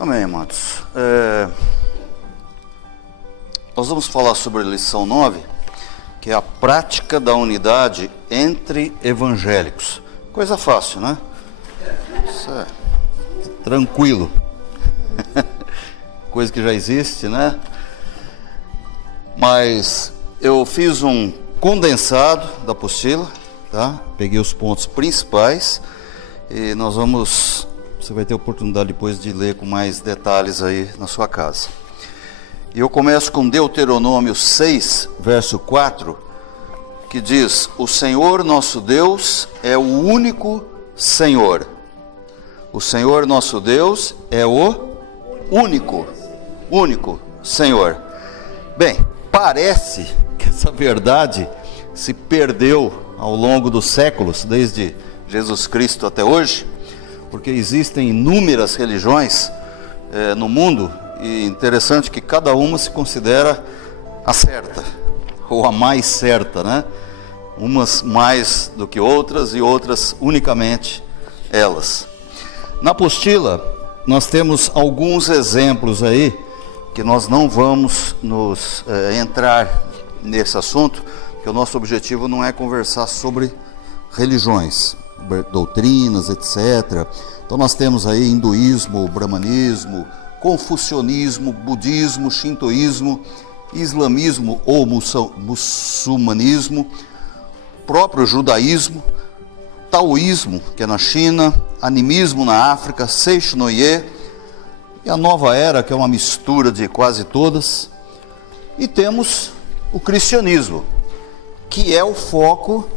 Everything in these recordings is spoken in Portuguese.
Amém, amados. Nós vamos falar sobre a lição 9, que é a prática da unidade entre evangélicos. Coisa fácil, né? Isso é tranquilo. Coisa que já existe, né? Mas eu fiz um condensado da apostila, tá? Peguei os pontos principais e você vai ter oportunidade depois de ler com mais detalhes aí na sua casa. E eu começo com Deuteronômio 6, verso 4, que diz: o Senhor nosso Deus é o único Senhor. O Senhor nosso Deus é o único Senhor. Bem, parece que essa verdade se perdeu ao longo dos séculos, desde Jesus Cristo até hoje, porque existem inúmeras religiões no mundo, e interessante que cada uma se considera a certa, ou a mais certa, né? Umas mais do que outras e outras unicamente elas. Na apostila nós temos alguns exemplos aí, que nós não vamos entrar nesse assunto, porque o nosso objetivo não é conversar sobre religiões, doutrinas, etc. Então nós temos aí hinduísmo, brahmanismo, confucionismo, budismo, shintoísmo, islamismo ou muçulmanismo, próprio judaísmo, taoísmo, que é na China, animismo na África, Seishnoye, e a nova era, que é uma mistura de quase todas. E temos o cristianismo, que é o foco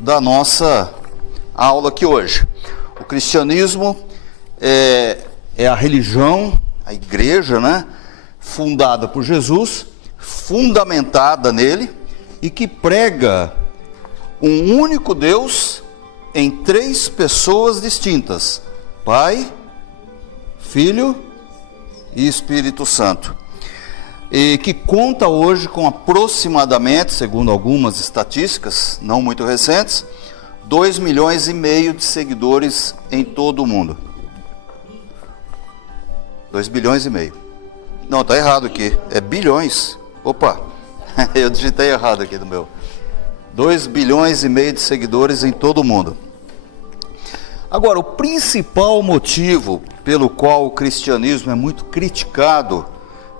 da nossa aula aqui hoje. O cristianismo é a religião, a igreja, né, fundada por Jesus, fundamentada nele, e que prega um único Deus em três pessoas distintas: Pai, Filho e Espírito Santo. E que conta hoje com aproximadamente, segundo algumas estatísticas não muito recentes, 2,5 milhões de seguidores em todo o mundo. 2,5 bilhões. Não, está errado aqui, é bilhões. Opa, eu digitei errado aqui no meu. 2,5 bilhões de seguidores em todo o mundo. Agora, o principal motivo pelo qual o cristianismo é muito criticado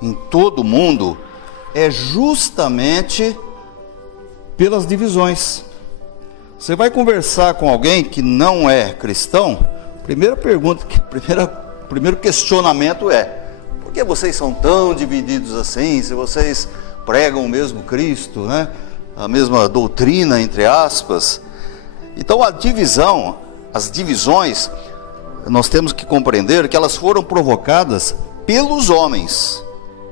em todo o mundo é justamente pelas divisões. Você vai conversar com alguém que não é cristão, primeiro questionamento é: por que vocês são tão divididos assim, se vocês pregam o mesmo Cristo, né? A mesma doutrina, entre aspas? Então as divisões, nós temos que compreender que elas foram provocadas pelos homens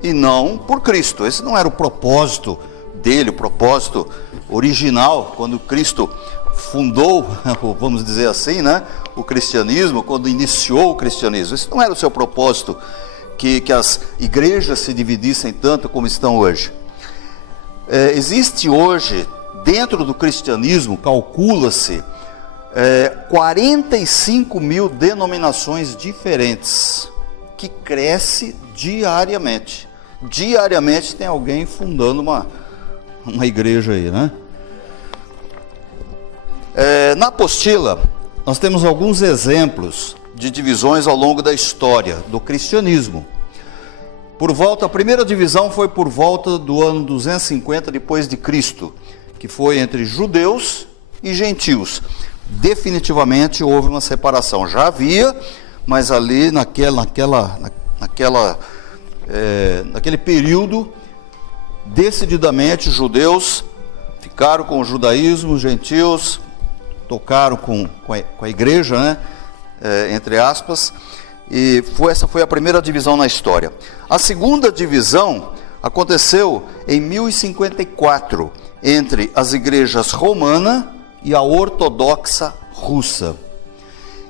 e não por Cristo. Esse não era o propósito dele, o propósito original, quando Cristo fundou, vamos dizer assim, né, o cristianismo, quando iniciou o cristianismo. Esse não era o seu propósito, que as igrejas se dividissem tanto como estão hoje. Existe hoje, dentro do cristianismo, calcula-se 45 mil denominações diferentes, que cresce diariamente. Diariamente tem alguém fundando uma igreja aí, né? Na apostila, nós temos alguns exemplos de divisões ao longo da história do cristianismo. A primeira divisão foi por volta do ano 250 depois de Cristo, que foi entre judeus e gentios. Definitivamente houve uma separação. Já havia, mas ali naquele período, decididamente, judeus ficaram com o judaísmo, gentios tocaram com a igreja, né? Entre aspas, e essa foi a primeira divisão na história. A segunda divisão aconteceu em 1054, entre as igrejas romana e a ortodoxa russa.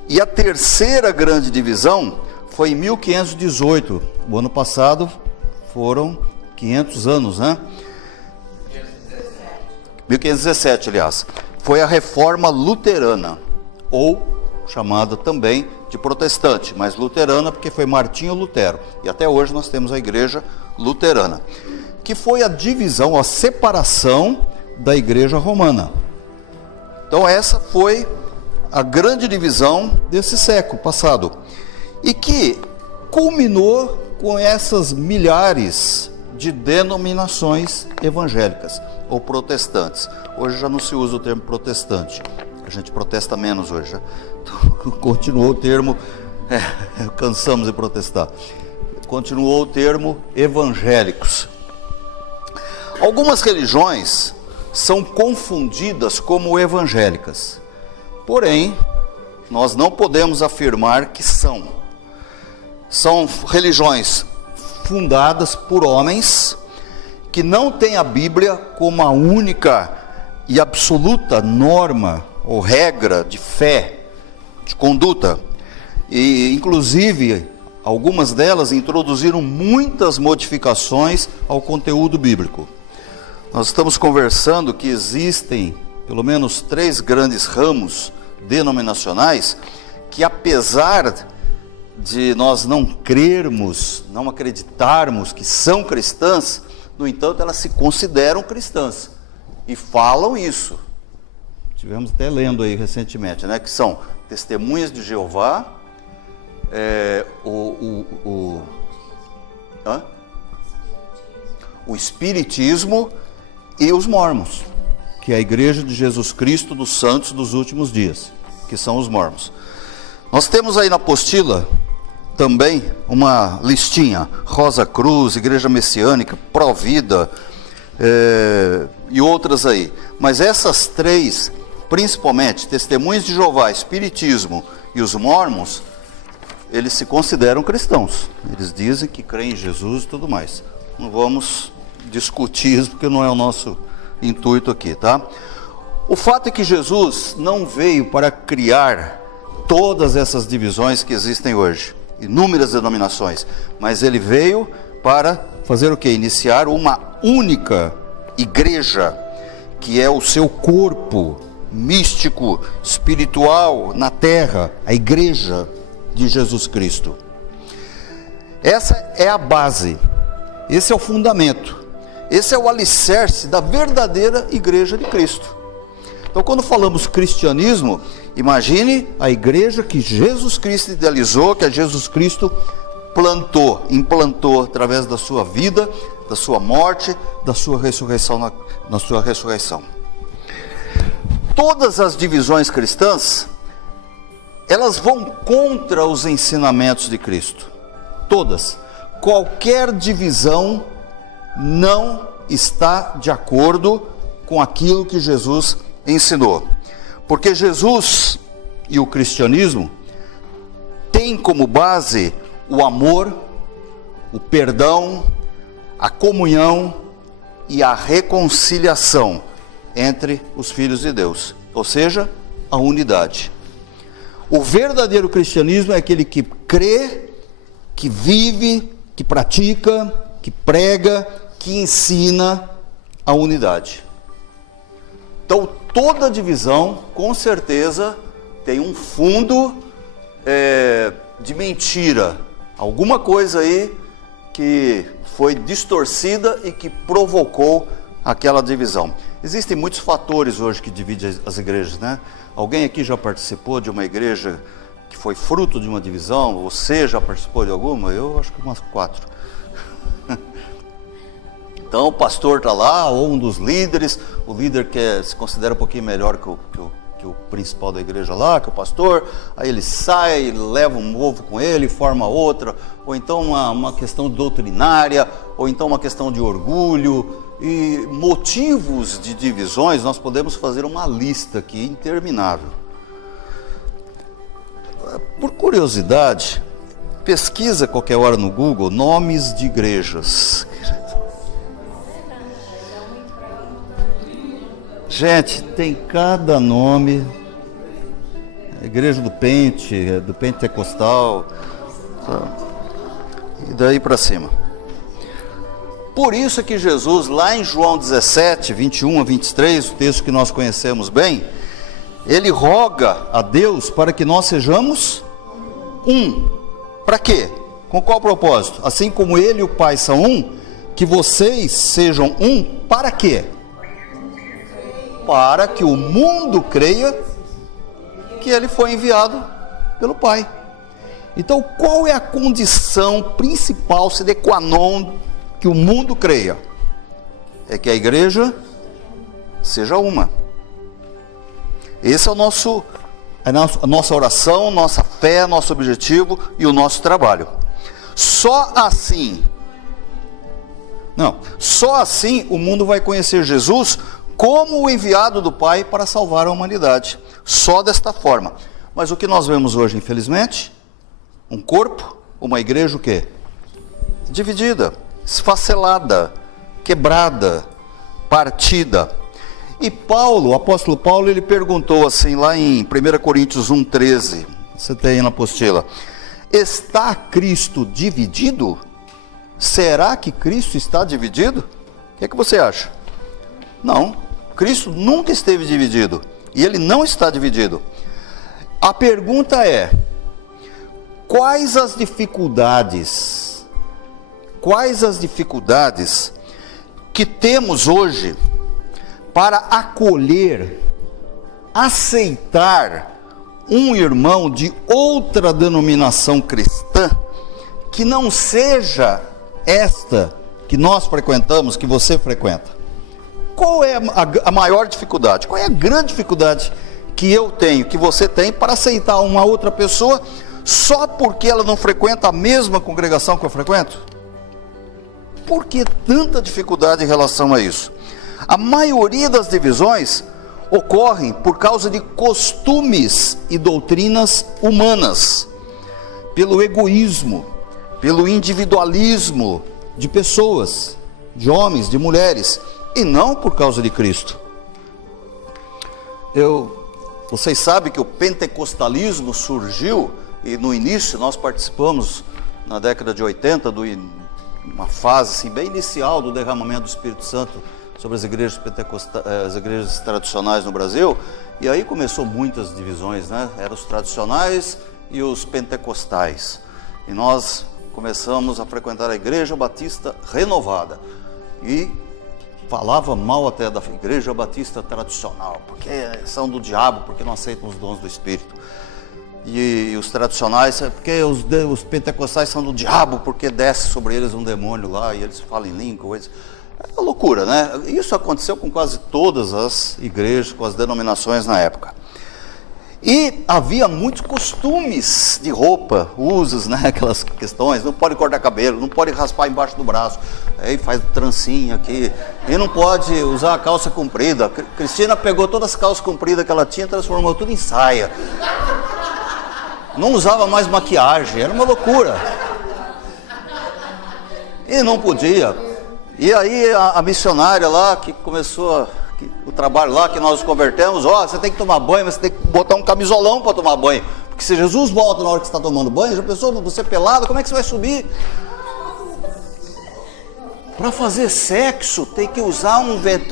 E a terceira grande divisão foi em 1518, o ano passado foram 500 anos, né? 1517, aliás. Foi a Reforma Luterana, ou chamada também de protestante, mas luterana porque foi Martinho Lutero. E até hoje nós temos a igreja luterana, que foi a divisão, a separação da igreja romana. Então essa foi a grande divisão desse século passado, e que culminou com essas milhares de denominações evangélicas ou protestantes. Hoje já não se usa o termo protestante, a gente protesta menos hoje, né? Então, continuou o termo, cansamos de protestar, continuou o termo evangélicos. Algumas religiões são confundidas como evangélicas, porém, nós não podemos afirmar que são. São religiões fundadas por homens que não têm a Bíblia como a única e absoluta norma ou regra de fé, de conduta. E, inclusive, algumas delas introduziram muitas modificações ao conteúdo bíblico. Nós estamos conversando que existem pelo menos 3 grandes ramos denominacionais que, apesar de nós não crermos, não acreditarmos que são cristãs, no entanto elas se consideram cristãs e falam isso. Tivemos até lendo aí recentemente, né, que são Testemunhas de Jeová, o Espiritismo e os Mormons, que é a Igreja de Jesus Cristo dos Santos dos Últimos Dias, que são os Mormons. Nós temos aí na apostila também uma listinha: Rosa Cruz, Igreja Messiânica, Provida, e outras aí. Mas essas 3, principalmente Testemunhas de Jeová, Espiritismo e os Mormons, eles se consideram cristãos. Eles dizem que creem em Jesus e tudo mais. Não vamos discutir isso porque não é o nosso intuito aqui, tá? O fato é que Jesus não veio para criar todas essas divisões que existem hoje, inúmeras denominações, mas ele veio para fazer o quê? Iniciar uma única igreja, que é o seu corpo místico, espiritual na terra, a igreja de Jesus Cristo. Essa é a base, esse é o fundamento, esse é o alicerce da verdadeira igreja de Cristo. Então, quando falamos cristianismo, imagine a igreja que Jesus Cristo idealizou, que Jesus Cristo implantou através da sua vida, da sua morte, da sua ressurreição, na sua ressurreição. Todas as divisões cristãs, elas vão contra os ensinamentos de Cristo. Todas. Qualquer divisão não está de acordo com aquilo que Jesus ensinou. Porque Jesus e o cristianismo têm como base o amor, o perdão, a comunhão e a reconciliação entre os filhos de Deus, ou seja, a unidade. O verdadeiro cristianismo é aquele que crê, que vive, que pratica, que prega, que ensina a unidade. Então, toda divisão, com certeza, tem um fundo de mentira. Alguma coisa aí que foi distorcida e que provocou aquela divisão. Existem muitos fatores hoje que dividem as igrejas, né? Alguém aqui já participou de uma igreja que foi fruto de uma divisão? Você já participou de alguma? Eu acho que umas 4. Então o pastor está lá, ou um dos líderes, o líder que se considera um pouquinho melhor que o principal da igreja lá, que é o pastor, aí ele sai, leva um ovo com ele, forma outra, ou então uma questão doutrinária, ou então uma questão de orgulho, e motivos de divisões, nós podemos fazer uma lista aqui interminável. Por curiosidade, pesquisa qualquer hora no Google, nomes de igrejas. Gente, tem cada nome. Igreja do Pente, do Pentecostal, e daí para cima. Por isso é que Jesus, lá em João 17, 21 a 23, o texto que nós conhecemos bem, ele roga a Deus para que nós sejamos um. Para quê? Com qual propósito? Assim como ele e o Pai são um, que vocês sejam um, para quê? Para que o mundo creia que ele foi enviado pelo Pai. Então, qual é a condição principal, sine qua non, que o mundo creia? É que a igreja seja uma. Esse é a nossa oração, nossa fé, nosso objetivo e o nosso trabalho. Só assim o mundo vai conhecer Jesus como o enviado do Pai para salvar a humanidade. Só desta forma. Mas o que nós vemos hoje, infelizmente, um corpo, uma igreja o quê? Dividida, esfacelada, quebrada, partida. E Paulo, o apóstolo Paulo, ele perguntou assim lá em 1 Coríntios 1,13, você tem aí na apostila: está Cristo dividido? Será que Cristo está dividido? O que você acha? Não, Cristo nunca esteve dividido, e ele não está dividido. A pergunta é: quais as dificuldades que temos hoje para acolher, aceitar um irmão de outra denominação cristã, que não seja esta que nós frequentamos, que você frequenta? Qual é a maior dificuldade? Qual é a grande dificuldade que eu tenho, que você tem, para aceitar uma outra pessoa só porque ela não frequenta a mesma congregação que eu frequento? Por que tanta dificuldade em relação a isso? A maioria das divisões ocorrem por causa de costumes e doutrinas humanas, pelo egoísmo, pelo individualismo de pessoas, de homens, de mulheres, e não por causa de Cristo. Vocês sabem que o pentecostalismo surgiu, e no início nós participamos, na década de 80, uma fase assim, bem inicial do derramamento do Espírito Santo sobre as igrejas as igrejas tradicionais no Brasil, e aí começou muitas divisões, né? Eram os tradicionais e os pentecostais, e nós começamos a frequentar a Igreja Batista Renovada, e falava mal até da Igreja Batista tradicional, porque são do diabo, porque não aceitam os dons do Espírito. E os tradicionais, porque os pentecostais são do diabo, porque desce sobre eles um demônio lá, e eles falam em língua. É uma loucura, né? Isso aconteceu com quase todas as igrejas, com as denominações na época. E havia muitos costumes de roupa, usos, né? Aquelas questões: não pode cortar cabelo, não pode raspar embaixo do braço, aí faz trancinha aqui, e não pode usar a calça comprida. Cristina pegou todas as calças compridas que ela tinha e transformou tudo em saia. Não usava mais maquiagem, era uma loucura. E não podia. E aí a missionária lá, que começou o trabalho lá, que nós nos convertemos: você tem que tomar banho, mas você tem que botar um camisolão para tomar banho, porque se Jesus volta na hora que você está tomando banho, já pensou, você pelado, como é que você vai subir? Para fazer sexo tem que usar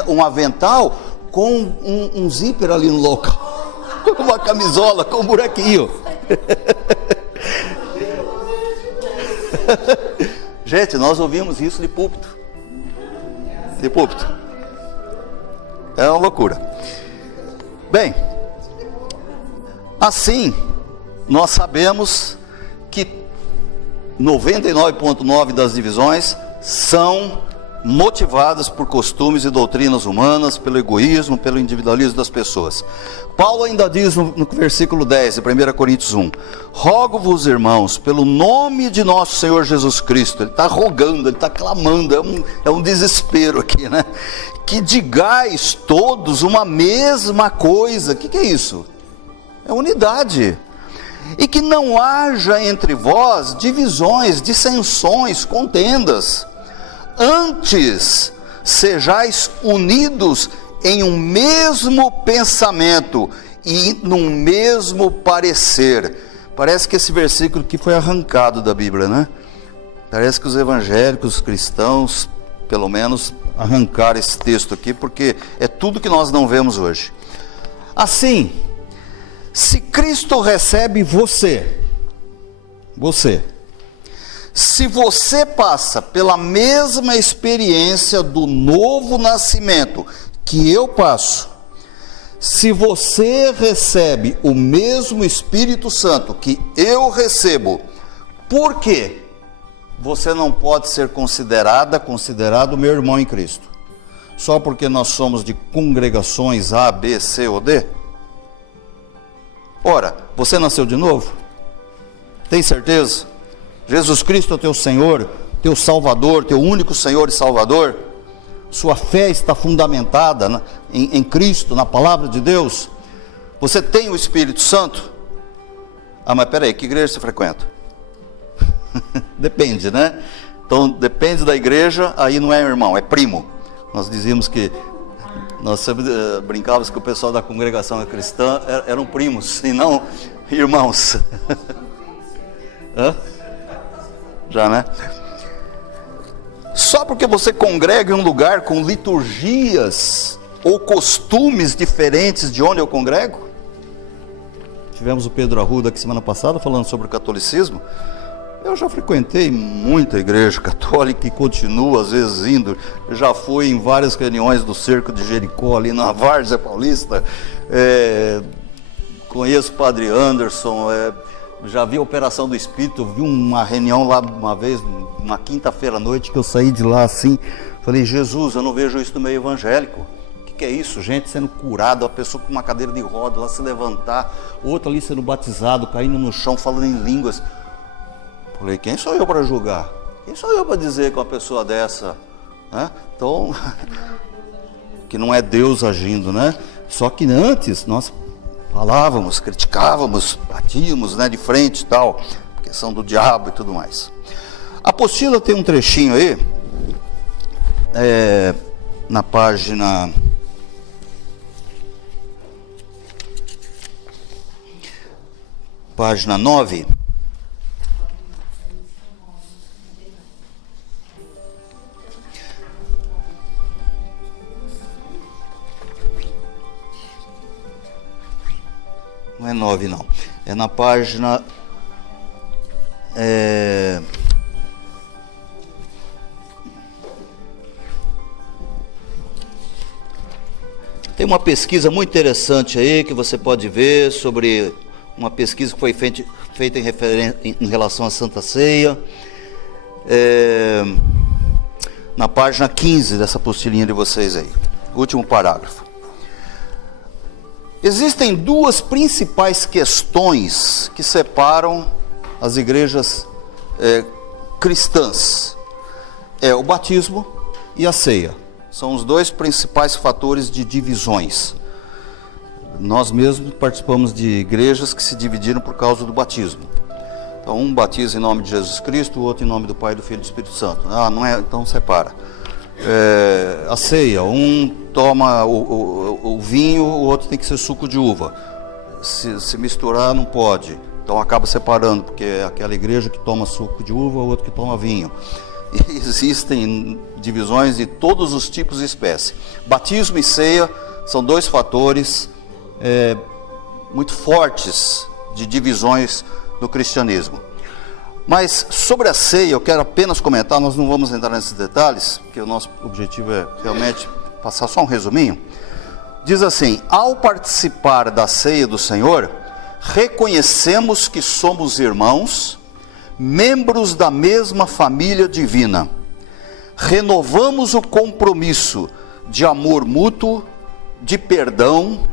um avental com um zíper ali no local, uma camisola com um buraquinho. Gente, nós ouvimos isso de púlpito. É uma loucura. Bem, assim nós sabemos que 99,9% das divisões são motivadas por costumes e doutrinas humanas, pelo egoísmo, pelo individualismo das pessoas. Paulo ainda diz no versículo 10 de 1 Coríntios 1: rogo-vos, irmãos, pelo nome de nosso Senhor Jesus Cristo. Ele está rogando, ele está clamando, é um desespero aqui, né? Que digais todos uma mesma coisa. O que é isso? É unidade. E que não haja entre vós divisões, dissensões, contendas. Antes, sejais unidos em um mesmo pensamento e num mesmo parecer. Parece que esse versículo aqui foi arrancado da Bíblia, né? Parece que os evangélicos, os cristãos, pelo menos, arrancaram esse texto aqui, porque é tudo que nós não vemos hoje. Assim, se Cristo recebe você, você. Se você passa pela mesma experiência do novo nascimento que eu passo, se você recebe o mesmo Espírito Santo que eu recebo, por quê? Você não pode ser considerado meu irmão em Cristo? Só porque nós somos de congregações A, B, C ou D? Ora, você nasceu de novo? Tem certeza? Jesus Cristo é o teu Senhor, teu Salvador, teu único Senhor e Salvador? Sua fé está fundamentada em Cristo, na palavra de Deus? Você tem o Espírito Santo? Ah, mas peraí, que igreja você frequenta? Depende, né? Então, depende da igreja, aí não é irmão, é primo. Nós dizíamos que, nós sempre brincávamos que o pessoal da congregação cristã eram primos, e não irmãos. Hã? Já, né? Só porque você congrega em um lugar com liturgias ou costumes diferentes de onde eu congrego? Tivemos o Pedro Arruda aqui semana passada falando sobre o catolicismo. Eu já frequentei muita igreja católica e continuo às vezes indo. Já fui em várias reuniões do Cerco de Jericó, ali na Várzea Paulista. Conheço o Padre Anderson, já vi a Operação do Espírito. Vi uma reunião lá uma vez, uma quinta-feira à noite, que eu saí de lá assim. Falei, Jesus, eu não vejo isso no meio evangélico. O que é isso? Gente sendo curada, uma pessoa com uma cadeira de roda lá se levantar, outra ali sendo batizado, caindo no chão, falando em línguas. Falei, quem sou eu para julgar? Quem sou eu para dizer que uma pessoa dessa, né? Então, que não é Deus agindo, né? Só que antes nós falávamos, criticávamos, batíamos, né, de frente e tal, questão do diabo e tudo mais. A apostila tem um trechinho aí, na página 9. Não é 9 não, é na página tem uma pesquisa muito interessante aí que você pode ver sobre uma pesquisa que foi feita em relação à Santa Ceia, na página 15 dessa apostilinha de vocês aí, último parágrafo. Existem duas principais questões que separam as igrejas cristãs. O batismo e a ceia. São os dois principais fatores de divisões. Nós mesmos participamos de igrejas que se dividiram por causa do batismo. Então, um batiza em nome de Jesus Cristo, o outro em nome do Pai, do Filho e do Espírito Santo. Ah, não é? Então separa. A ceia, um toma o vinho, o outro tem que ser suco de uva. Se misturar não pode, então acaba separando, porque é aquela igreja que toma suco de uva, o outro que toma vinho. E existem divisões de todos os tipos e espécies. Batismo e ceia são dois fatores muito fortes de divisões no cristianismo. Mas sobre a ceia eu quero apenas comentar, nós não vamos entrar nesses detalhes, porque o nosso objetivo é realmente passar só um resuminho. Diz assim: ao participar da ceia do Senhor, reconhecemos que somos irmãos, membros da mesma família divina. Renovamos o compromisso de amor mútuo, de perdão,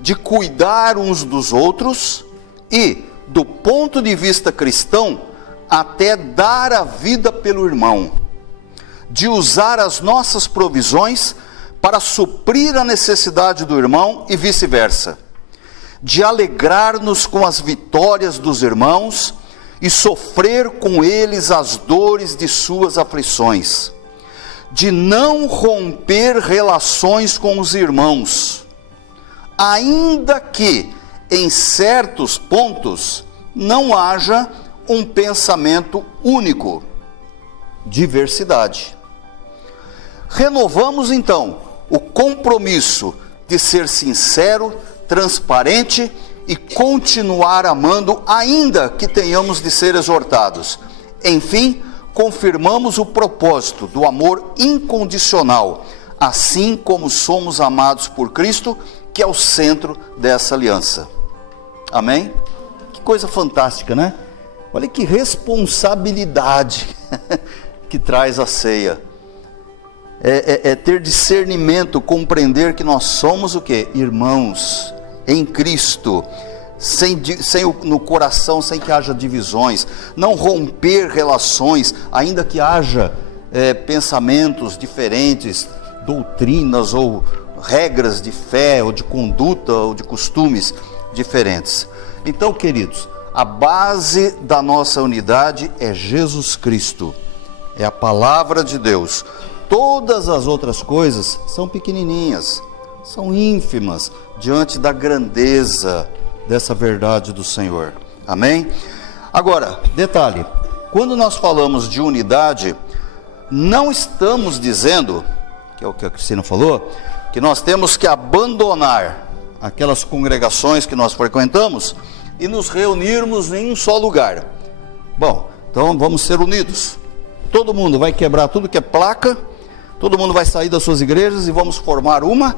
de cuidar uns dos outros e, do ponto de vista cristão, até dar a vida pelo irmão, de usar as nossas provisões para suprir a necessidade do irmão e vice-versa, de alegrar-nos com as vitórias dos irmãos e sofrer com eles as dores de suas aflições, de não romper relações com os irmãos, ainda que em certos pontos não haja um pensamento único, diversidade. Renovamos então o compromisso de ser sincero, transparente e continuar amando, ainda que tenhamos de ser exortados. Enfim, confirmamos o propósito do amor incondicional, assim como somos amados por Cristo, que é o centro dessa aliança. Amém? Que coisa fantástica, né? Olha que responsabilidade que traz a ceia. É ter discernimento, compreender que nós somos o quê? Irmãos em Cristo, no coração, sem que haja divisões, não romper relações, ainda que haja pensamentos diferentes, doutrinas ou regras de fé, ou de conduta, ou de costumes diferentes. Então, queridos, a base da nossa unidade é Jesus Cristo, é a palavra de Deus. Todas as outras coisas são pequenininhas, são ínfimas diante da grandeza dessa verdade do Senhor. Amém? Agora, detalhe, quando nós falamos de unidade, não estamos dizendo, que é o que a Cristina falou, que nós temos que abandonar aquelas congregações que nós frequentamos e nos reunirmos em um só lugar. Bom, então vamos ser unidos. Todo mundo vai quebrar tudo que é placa, todo mundo vai sair das suas igrejas e vamos formar uma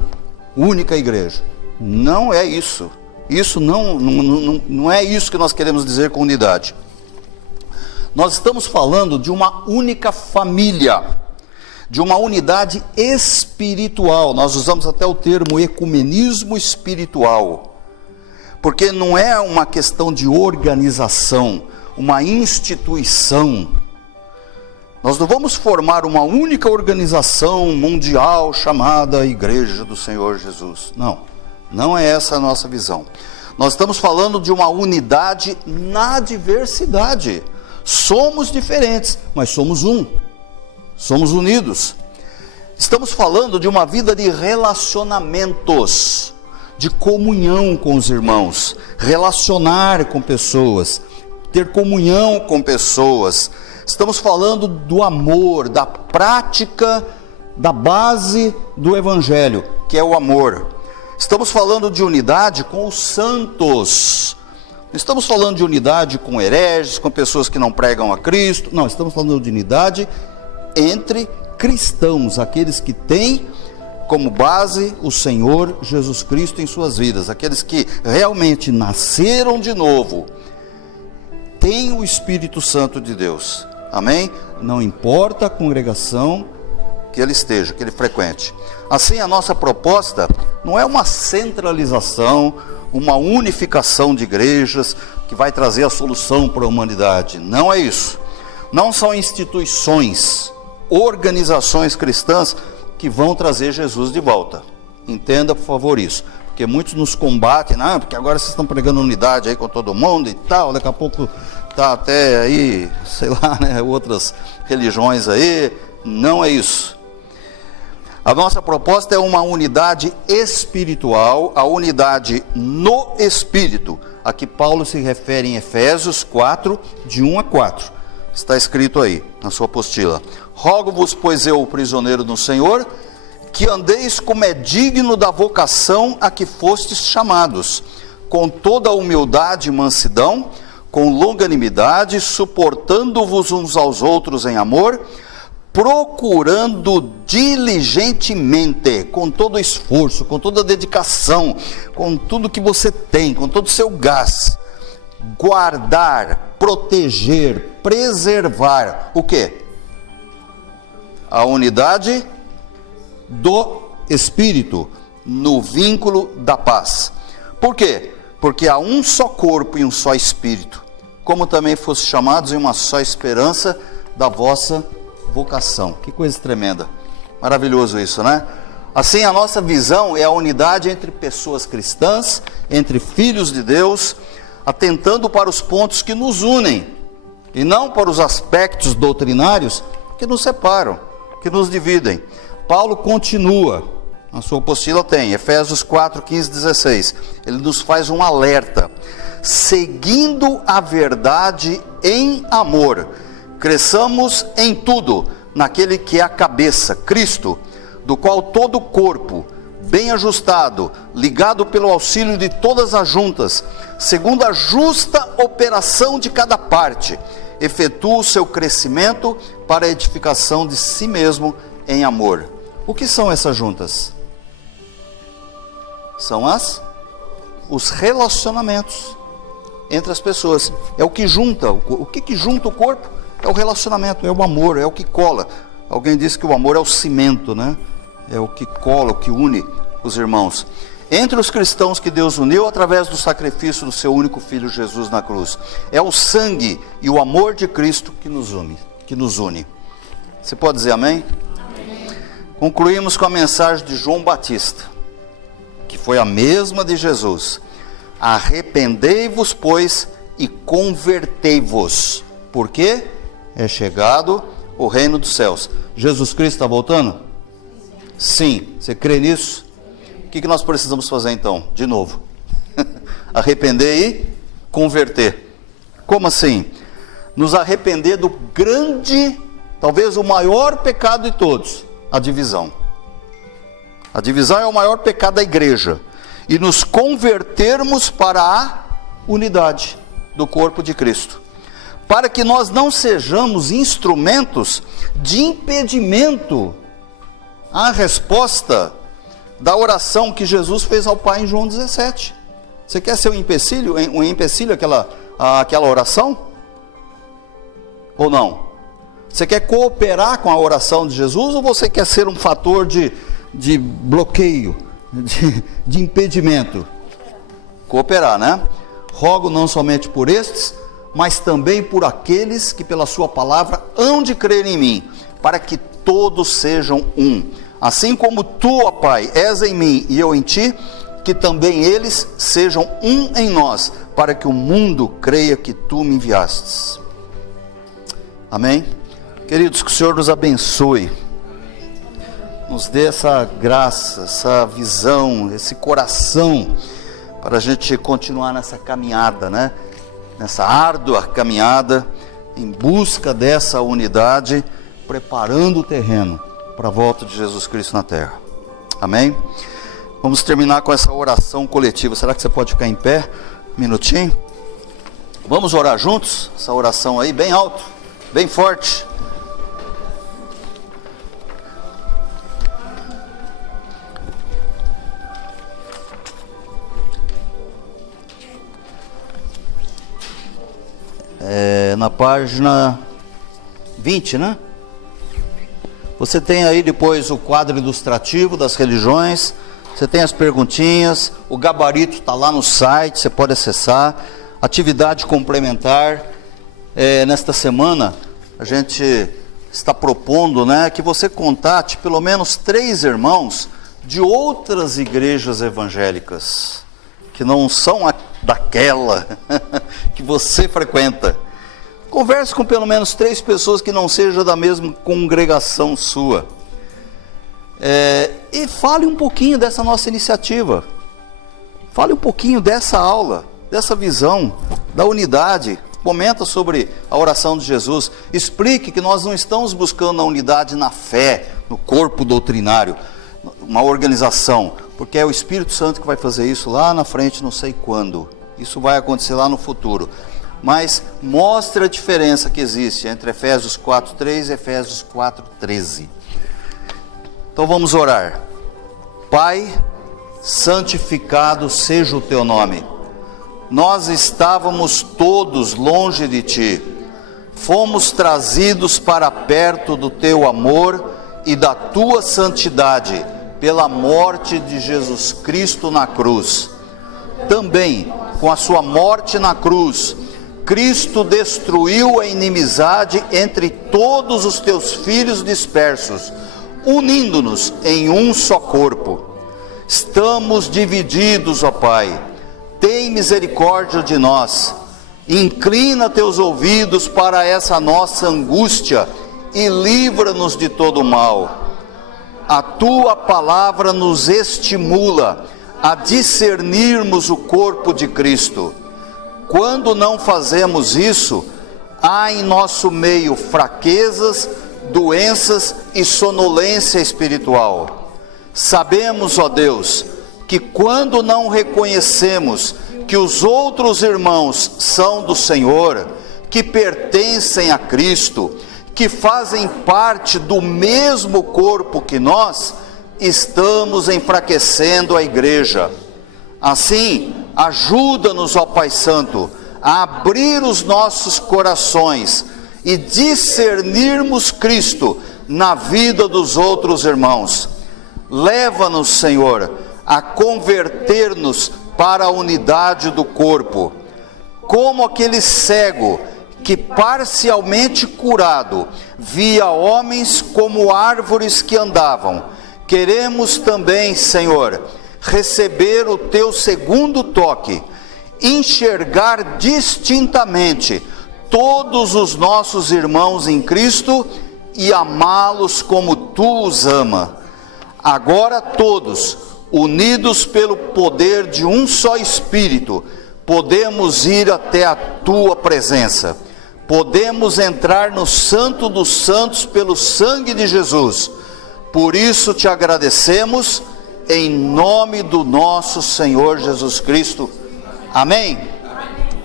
única igreja. Não é isso. Isso não é isso que nós queremos dizer com unidade. Nós estamos falando de uma única família, de uma unidade espiritual. Nós usamos até o termo ecumenismo espiritual, porque não é uma questão de organização, uma instituição. Nós não vamos formar uma única organização mundial chamada Igreja do Senhor Jesus. Não é essa a nossa visão. Nós estamos falando de uma unidade na diversidade. Somos diferentes, mas somos um. Somos unidos. Estamos falando de uma vida de relacionamentos, de comunhão com os irmãos, relacionar com pessoas, ter comunhão com pessoas. Estamos falando do amor, da prática, da base do Evangelho, que é o amor. Estamos falando de unidade com os santos. Não estamos falando de unidade com hereges, com pessoas que não pregam a Cristo. Não, estamos falando de unidade entre cristãos, aqueles que têm como base o Senhor Jesus Cristo em suas vidas, aqueles que realmente nasceram de novo, têm o Espírito Santo de Deus. Amém? Não importa a congregação que ele esteja, que ele frequente. Assim, a nossa proposta não é uma centralização, uma unificação de igrejas que vai trazer a solução para a humanidade. Não é isso. Não são instituições, organizações cristãs que vão trazer Jesus de volta. Entenda, por favor, isso. Porque muitos nos combatem, porque agora vocês estão pregando unidade aí com todo mundo e tal, daqui a pouco está até aí, sei lá, outras religiões aí. Não é isso. A nossa proposta é uma unidade espiritual, a unidade no Espírito, a que Paulo se refere em Efésios 4, de 1 a 4. Está escrito aí, na sua apostila. Rogo-vos, pois eu, prisioneiro no Senhor, que andeis como é digno da vocação a que fostes chamados, com toda a humildade e mansidão, com longanimidade, suportando-vos uns aos outros em amor, procurando diligentemente, com todo esforço, com toda dedicação, com tudo que você tem, com todo o seu gás, guardar, proteger, preservar, o quê? A unidade do Espírito, no vínculo da paz. Por quê? Porque há um só corpo e um só Espírito, como também fosse chamados em uma só esperança da vossa vocação. Que coisa tremenda, maravilhoso isso, né? Assim, a nossa visão é a unidade entre pessoas cristãs, entre filhos de Deus, atentando para os pontos que nos unem, e não para os aspectos doutrinários que nos separam, que nos dividem. Paulo continua, na sua apostila tem, Efésios 4, 15, 16, ele nos faz um alerta: seguindo a verdade em amor, cresçamos em tudo, naquele que é a cabeça, Cristo, do qual todo o corpo, bem ajustado, ligado pelo auxílio de todas as juntas, segundo a justa operação de cada parte, efetua o seu crescimento para a edificação de si mesmo em amor. O que são essas juntas? São os relacionamentos entre as pessoas. É o que junta. O que junta o corpo? É o relacionamento, é o amor, é o que cola. Alguém disse que o amor é o cimento, né? É o que cola, o que une os irmãos. Entre os cristãos que Deus uniu através do sacrifício do seu único Filho Jesus na cruz. É o sangue e o amor de Cristo que nos une. Você pode dizer amém? Amém. Concluímos com a mensagem de João Batista, que foi a mesma de Jesus. Arrependei-vos, pois, e convertei-vos, porque é chegado o reino dos céus. Jesus Cristo está voltando? Sim. Você crê nisso? O que nós precisamos fazer então? De novo. Arrepender e converter. Como assim? Nos arrepender do grande, talvez o maior pecado de todos, a divisão. A divisão é o maior pecado da igreja. E nos convertermos para a unidade do corpo de Cristo. Para que nós não sejamos instrumentos de impedimento à resposta da oração que Jesus fez ao Pai em João 17. Você quer ser um empecilho àquela oração? Ou não? Você quer cooperar com a oração de Jesus, ou você quer ser um fator de bloqueio, de impedimento? Cooperar, né? Rogo não somente por estes, mas também por aqueles que pela sua palavra hão de crer em mim, para que todos sejam um. Assim como tu, ó Pai, és em mim e eu em ti, que também eles sejam um em nós, para que o mundo creia que tu me enviastes. Amém? Queridos, que o Senhor nos abençoe, nos dê essa graça, essa visão, esse coração, para a gente continuar nessa caminhada, né? Nessa árdua caminhada, em busca dessa unidade, preparando o terreno para a volta de Jesus Cristo na terra. Amém? Vamos terminar com essa oração coletiva. Será que você pode ficar em pé? Um minutinho. Vamos orar juntos? Essa oração aí, bem alto, bem forte. Na página 20, né? Você tem aí depois o quadro ilustrativo das religiões, você tem as perguntinhas, o gabarito está lá no site, você pode acessar. Atividade complementar, nesta semana a gente está propondo, né, que você contate pelo menos 3 irmãos de outras igrejas evangélicas, que não são daquela que você frequenta. Converse com pelo menos 3 pessoas que não sejam da mesma congregação sua. E fale um pouquinho dessa nossa iniciativa. Fale um pouquinho dessa aula, dessa visão, da unidade. Comenta sobre a oração de Jesus. Explique que nós não estamos buscando a unidade na fé, no corpo doutrinário, uma organização, porque é o Espírito Santo que vai fazer isso lá na frente, não sei quando. Isso vai acontecer lá no futuro. Mas mostra a diferença que existe entre Efésios 4:3 e Efésios 4:13. Então vamos orar. Pai, santificado seja o teu nome. Nós estávamos todos longe de ti. Fomos trazidos para perto do teu amor e da tua santidade pela morte de Jesus Cristo na cruz. Também, com a sua morte na cruz, Cristo destruiu a inimizade entre todos os teus filhos dispersos, unindo-nos em um só corpo. Estamos divididos, ó Pai. Tem misericórdia de nós. Inclina teus ouvidos para essa nossa angústia e livra-nos de todo mal. A tua palavra nos estimula a discernirmos o corpo de Cristo. Quando não fazemos isso, há em nosso meio fraquezas, doenças e sonolência espiritual. Sabemos, ó Deus, que quando não reconhecemos que os outros irmãos são do Senhor, que pertencem a Cristo, que fazem parte do mesmo corpo que nós, estamos enfraquecendo a igreja. Assim, ajuda-nos, ó Pai Santo, a abrir os nossos corações e discernirmos Cristo na vida dos outros irmãos. Leva-nos, Senhor, a converter-nos para a unidade do corpo, como aquele cego que, parcialmente curado, via homens como árvores que andavam. Queremos também, Senhor, receber o teu segundo toque, enxergar distintamente todos os nossos irmãos em Cristo e amá-los como tu os ama. Agora todos, unidos pelo poder de um só Espírito, podemos ir até a tua presença. Podemos entrar no Santo dos Santos pelo sangue de Jesus. Por isso te agradecemos, em nome do nosso Senhor Jesus Cristo. Amém?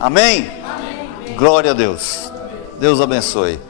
Amém? Amém? Glória a Deus. Deus abençoe.